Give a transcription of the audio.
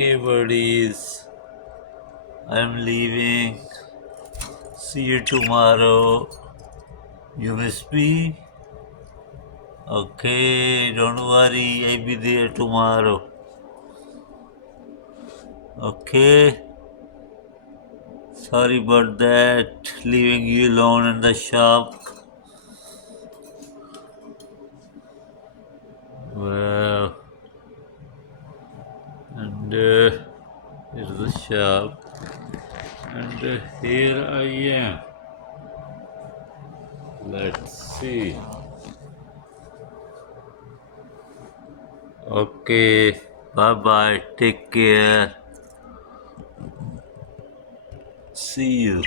Okay, buddies. I'm leaving. See you tomorrow. You miss me? Okay, don't worry. I'll be there tomorrow. Okay? Sorry about that. Leaving you alone in the shop. Well, and here's the shop. And here I am. Let's see. Okay, bye bye. Take care. See you.